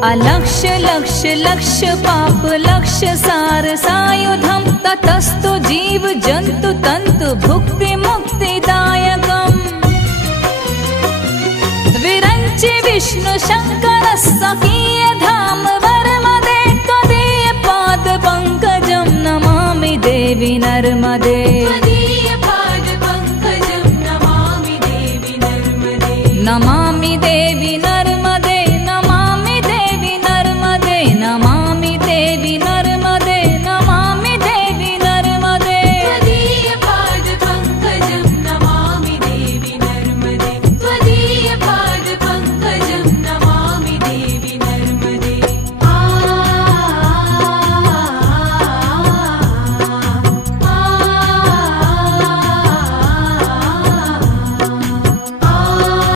अलक्ष लक्ष लक्ष पाप लक्ष सार सायुधम ततस्तु जीव जंतु तंतु भुक्ति मुक्तिदायकम् विरंचि विष्णु शंकर स्वकीय धाम वर्मदे त्वदीय पाद पंकजं नमामि देवी नर्मदे नमामि देवी नर्मदे।